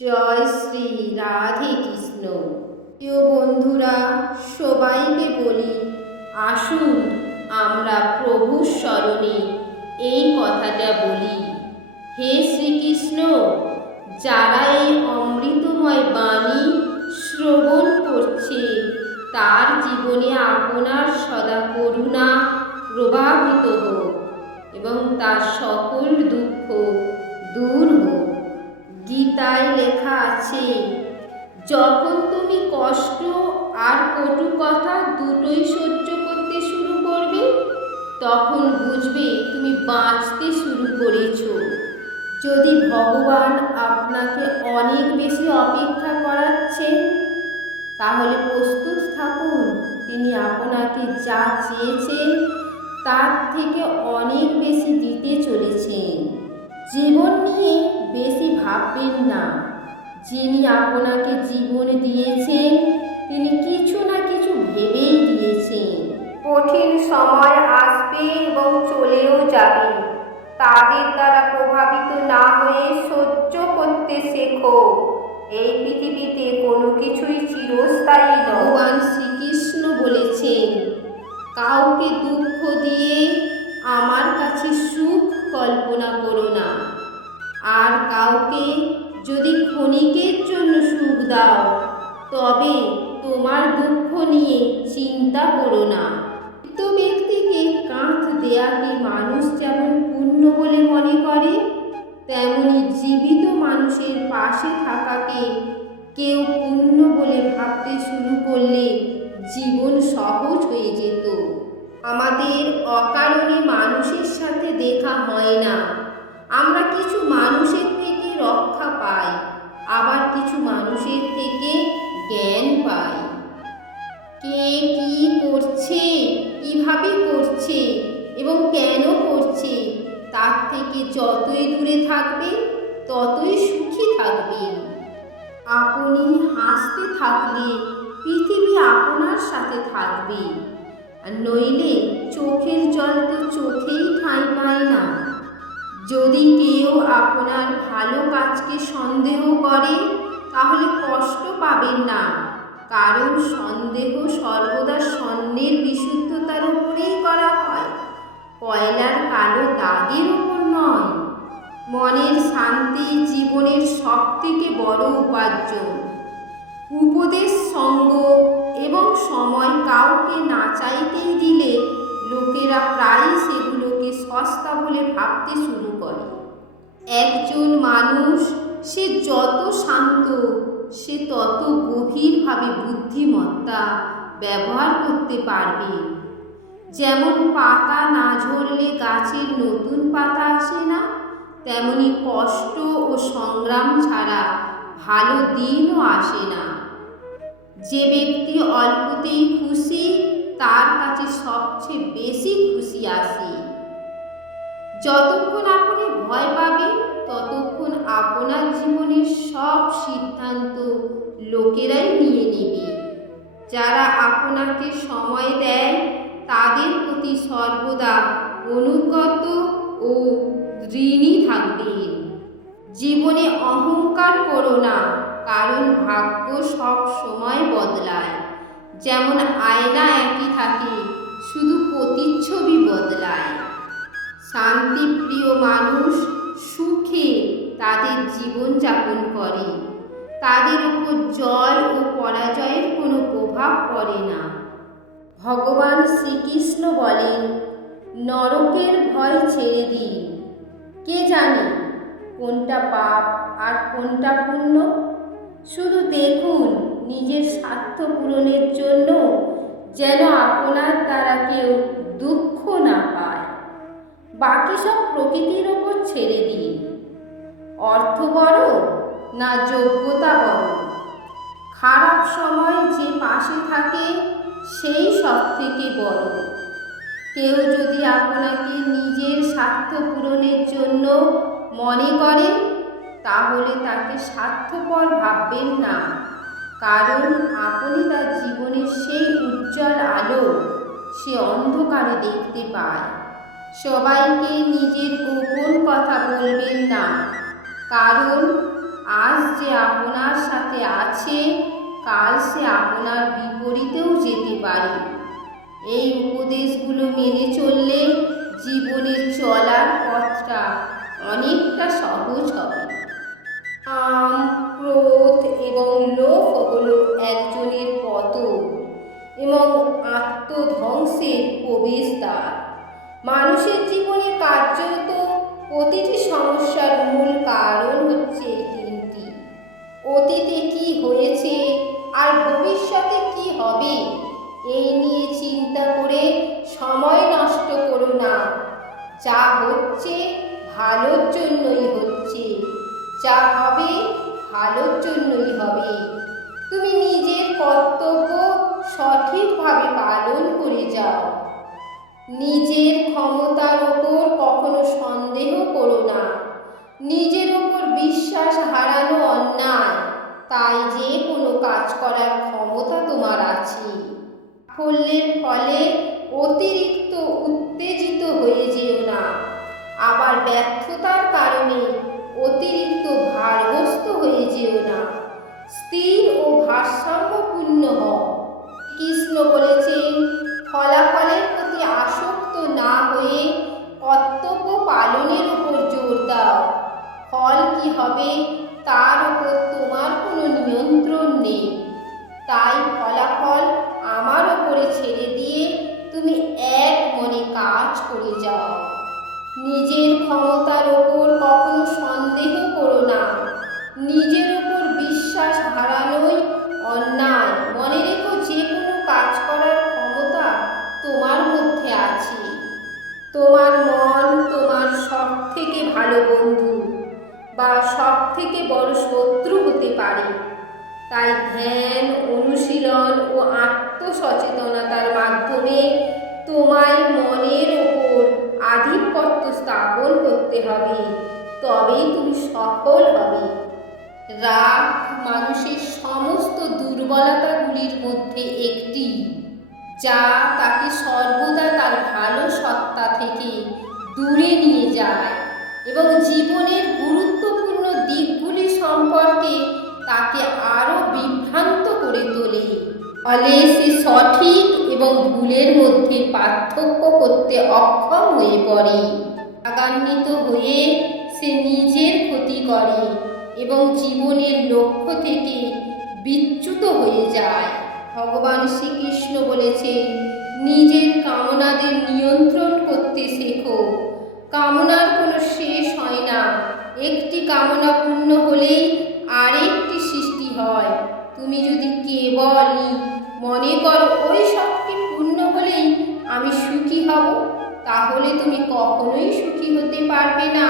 জয় শ্রী রাধে কৃষ্ণ। প্রিয় বন্ধুরা, সবাইকে বলি, আসুন আমরা প্রভুর স্মরণে এই কথাটা বলি। হে শ্রীকৃষ্ণ, যারা এই অমৃতময় বাণী শ্রবণ করছে, তার জীবনে আপনার সদা করুণা প্রভাবিত হোক এবং তার সকল দুঃখ দূর হোক। গীতায় লেখা আছে, যখন তুমি কষ্ট আর কটু কথা দুটোই সহ্য করতে শুরু করবে, তখন বুঝবে তুমি বাঁচতে শুরু করেছ। যদি ভগবান আপনাকে অনেক বেশি অপেক্ষা করাচ্ছে তাহলে প্রস্তুত থাকুন। তিনি আপনাকে যা চেয়েছেন, তার থেকে অনেক বেশি দিতে চলেছেন। জীবন নিয়ে বেশি ভাববেন না। যিনি আপনাকে জীবন দিয়েছেন তিনি কিছু না কিছু ভেবেই দিয়েছেন। কঠিন সময় আসবে এবং চলেও যাবে। তাদের দ্বারা প্রভাবিত না হয়ে সহ্য করতে শেখো। এই পৃথিবীতে কোনো কিছুই চিরস্থায়ী ভগবান শ্রীকৃষ্ণ বলেছেন কাউকে দুঃখ দিয়ে তবে তোমার দুঃখ নিয়ে চিন্তা করো না। মৃত ব্যক্তিকে কাঁধ দেয়াকে মানুষ যেমন পুণ্য বলে মনে করে, তেমনি জীবিত মানুষের পাশে থাকাকে কেউ পুণ্য বলে ভাবতে শুরু করলে জীবন সহজ হয়ে যেত। আমাদের অকারণে মানুষের সাথে দেখা হয় না। আমরা কিছু মানুষের থেকে রক্ষা পাই, আবার কিছু মানুষের থেকে জ্ঞান পাই কে কি করছে, কীভাবে করছে এবং কেন করছে, তার থেকে যতই দূরে থাকবে, ততই সুখী থাকবে। আপনি হাসতে থাকলে পৃথিবী আপনার সাথে থাকবে। আর নইলে চোখের জল তো চোখেই ঠাঁই পায় না। যদি কেউ আপনার ভালো কাজকে সন্দেহ করে তাহলে কষ্ট পাবেন না। কারণ সন্দেহ সর্বদা স্বর্ণের বিশুদ্ধতার উপরেই করা হয়। কয়লার কালো দাগের উপর নয়। মনের শান্তি জীবনের সব থেকে বড় উপার্জন। উপদেশ সঙ্গ এবং সময় কাউকে না চাইতেই দিলে লোকেরা প্রায়ই সেগুলোকে সস্তা বলে ভাবতে শুরু করে। একজন মানুষ সে যত শান্ত, সে তত গভীরভাবে বুদ্ধিমত্তা ব্যবহার করতে পারবে। যেমন পাতা না ঝরলে গাছের নতুন পাতা আসে না, তেমনি কষ্ট ও সংগ্রাম ছাড়া ভালো দিনও আসে না। যে ব্যক্তি অল্পতেই খুশি, তার কাছে সবচেয়ে বেশি খুশি আসে। যতক্ষণ আপনি ভয় পাবেন আপনার জীবনের সব সিদ্ধান্ত লোকেরাই নিয়ে নেবে। যারা আপনাকে সময় দেয়, তাদের প্রতি সর্বদা অনুগত ও ঋণী থাকবে। জীবনে অহংকার করো না, কারণ ভাগ্য সব সময় বদলায়। যেমন আয়না একই থাকে, শুধু প্রতিচ্ছবি বদলায়। শান্তিপ্রিয় মানুষ, সুখে তাদের জীবন যাপন করে। তাদের উপর জয় ও পরাজয়ের কোনো প্রভাব পড়ে না। ভগবান শ্রীকৃষ্ণ বলেন, নরকের ভয় ছেড়ে দিন। কে জানে কোনটা পাপ আর কোনটা পুণ্য? শুধু দেখুন নিজের স্বার্থ পূরণের জন্য যেন আপনার দ্বারা কেউ দুঃখ না পায়। বাকি সব প্রকৃতির ওপর ছেড়ে দিন। অর্থ বড় না যোগ্যতা বড়? খারাপ সময় যে পাশে থাকে, সেই সব থেকে বড়। কেউ যদি আপনাকে নিজের স্বার্থ পূরণের জন্য মনে করেন তাহলে তাকে স্বার্থপর ভাববেন না। কারণ আপনি তার জীবনের সেই উজ্জ্বল আলো সে অন্ধকারে দেখতে পায়। সবাইকে নিজের গোপন কথা বলবেন না। কারণ আজ যে আপনার সাথে আছে, কাল সে আপনার বিপরীতেও যেতে পারে। এই উপদেশগুলো মেনে চললে জীবনের চলার পথটা অনেকটা সহজ হবে। আম, ক্রোধ এবং লোভ হলো একজনের পতন এবং আত্মধ্বংসের প্রবেশদ্বার। মানুষের জীবনে কার্যত প্রতিটি সমস্যার মূল কারণ হচ্ছে তিনটি। অতীতে কি হয়েছে আর ভবিষ্যতে কি হবে, এই নিয়ে চিন্তা করে সময় নষ্ট করো না। যা হচ্ছে, ভালোর জন্যই হচ্ছে। যা হবে, ভালোর জন্যই হবে। তুমি নিজের কর্তব্য সঠিকভাবে পালন করে যাও। নিজের ক্ষমতার ওপর কখনো সন্দেহ করো না নিজের ওপর বিশ্বাস হারানো অন্যায়। তাই যে কোনো কাজ করার ক্ষমতা তোমার আছে। সাফল্যের ফলে অতিরিক্ত উত্তেজিত হয়ে যেও না। আবার ব্যর্থতার কারণে অতিরিক্ত ভারগ্রস্ত হয়ে যেও না। স্থির ও ভারসাম্যপূর্ণ হও। কৃষ্ণ বলেছেন, ফলাফলের প্রতি আসক্ত না হয়ে কর্তব্য পালনের উপর জোর দাও। ফল কি হবে? তার উপর তোমার কোনো নিয়ন্ত্রণ নেই। তাই ফলাফল আমার ওপরে ছেড়ে দিয়ে তুমি এক মনে কাজ করে যাও। নিজের ক্ষমতার ওপর কখনো সন্দেহ করো না। নিজের ওপর বিশ্বাস হারানোই অন্যায়। মনে রেখো যে কোনো কাজ করার ক্ষমতা তোমার মধ্যে আছে। তোমার মন তোমার সব থেকে ভালো বন্ধু। বা সব থেকে বড় শত্রু হতে পারে। তাই ধ্যান, অনুশীলন ও আত্মসচেতনতার মাধ্যমে তোমায় মনের ওপর আধিপত্য স্থাপন করতে হবে। তবেই তুমি সফল হবে। রাগ মানুষের সমস্ত দুর্বলতাগুলির মধ্যে একটি, যা তাকে সর্বদা তার ভালো সত্তা থেকে দূরে নিয়ে যায় এবং জীবনের গুরুত্বপূর্ণ দিকগুলি সম্পর্কে তাকে আরও বিভ্রান্ত করে তোলে। ফলে সে সঠিক এবং ভুলের মধ্যে পার্থক্য করতে অক্ষম হয়ে পড়ে। রাগান্বিত হয়ে সে নিজের ক্ষতি করে এবং জীবনের লক্ষ্য থেকে বিচ্যুত হয়ে যায়। ভগবান শ্রীকৃষ্ণ বলেছেন, নিজের কামনাদের নিয়ন্ত্রণ করতে শেখো। কামনার কোনো শেষ হয় না। একটি কামনা পূর্ণ হলেই আরেকটি সৃষ্টি হয়। তুমি যদি কেবলই মনে করো ওই সবটি পূর্ণ হলেই আমি সুখী হব, তাহলে তুমি কখনোই সুখী হতে পারবে না।